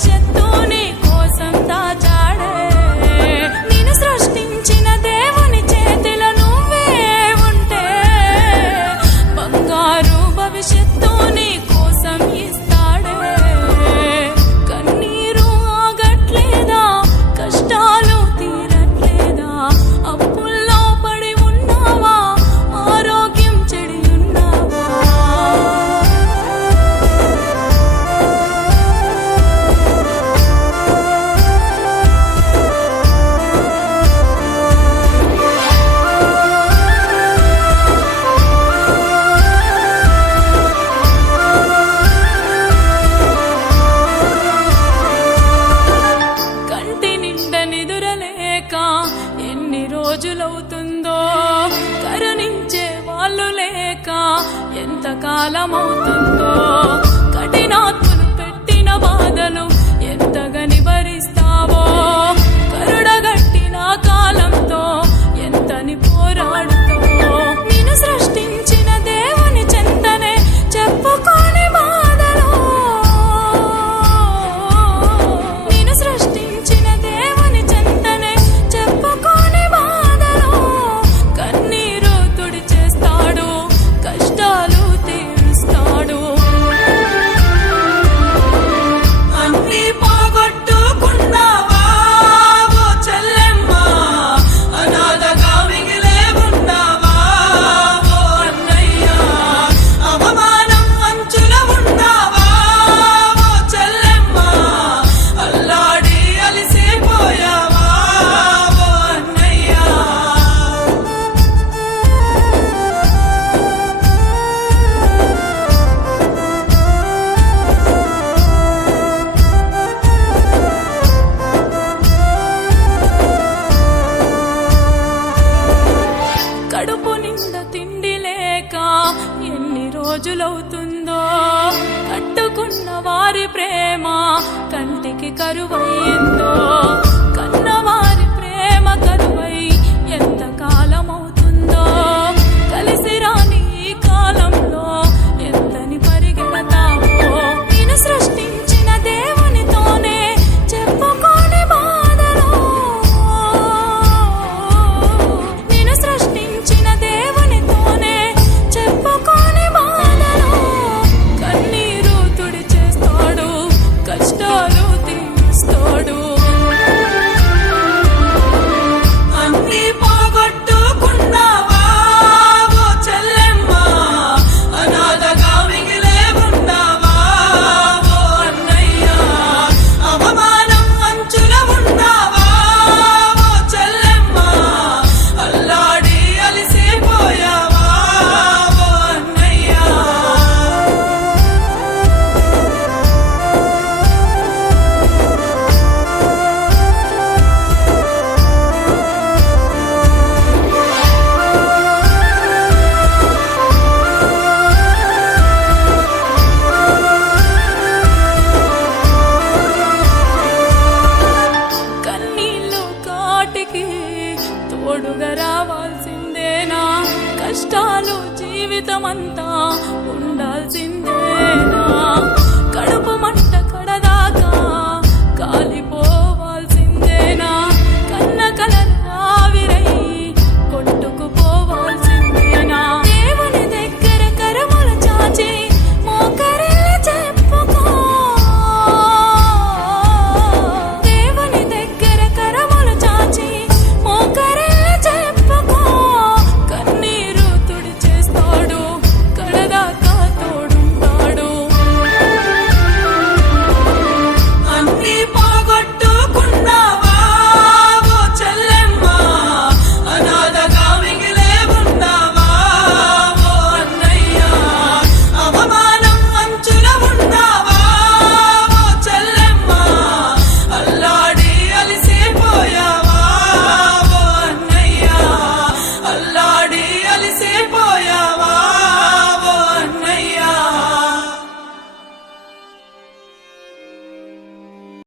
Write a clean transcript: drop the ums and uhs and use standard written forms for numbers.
భవిష్యత్తు నీ కోసం దాచాడే. నిన్ను సృష్టించిన దేవుని చేతిలో నువ్వే ఉంటే బంగారు భవిష్యత్తు నీ కోసం ఇస్తాడే. కన్నీరు ఆగట్లేదా, కష్టాలు తీరట్లేదా, అప్పుల్లో పడి ఉన్నావా, ఆరోగ్యం చెడి ఉన్నావా. కంటి నిండా నిదురలేక ఎన్ని రోజులవుతుందో, కరుణించే వాళ్ళు లేక ఎంత కాలమవుతుందో, కఠినాత్మలు పెట్టిన బాధలు ఎంతగని భరిస్తావో, కరుడగట్టిన కాలంతో ఎంతని పోరాడుతావో. నిన్ను సృష్టించిన దేవుని చెంతనే చెప్పుకోని బాధలో, నిన్ను సృష్టించిన దేవుని చెంతనే చెప్పుకోని బాధలో, కన్నీరు తుడిచేస్తాడు, కష్టాలు తీరుస్తాడు. అన్నీ పోగొట్టుకున్నావా ఓ చెల్లెమ్మ, అనాథగా మిగిలే ఉన్నావా ఓ అన్నయ్య, అవమానం అంచుల ఉన్నావా ఓ చెల్లెమ్మ, అల్లాడి అలిసిపోయావా ఓ అన్నయ్య. కడుపు నిండా తిండి లేక ఎన్ని రోజులవుతుందో, కట్టుకున్న వారి ప్రేమ కంటికి కరువయ్యిందో, కన్నవారి ప్రేమ కరువై ఎంత కాలమవుతుందో, కలిసి రాని ఈ కాలంలో ఎంతని పరిగెడతావో. నిన్ను సృష్టించిన దేవునితోనే చెప్పుకోని బాధలో, నిన్ను సృష్టించిన దేవునితోనే చెప్పుకోని బాధలో, కన్నీరు తుడిచేస్తాడు, కష్టాలు తీరుస్తాడు. అన్నీ పోగొట్టుకున్నావా ఓ చెల్లెమ్మ, అనాథగా మిగిలే ఉన్నావా ఓ అన్నయ్య, అవమానం అంచుల ఉన్నావా ఓ చెల్లెమ్మ, అల్లాడి అలిసిపోయావా ఓ అన్నయ్య. కన్నీళ్ళు కాటికి తోడుగా రావాల్సిందేనా, కష్టాలు జీవితమంతా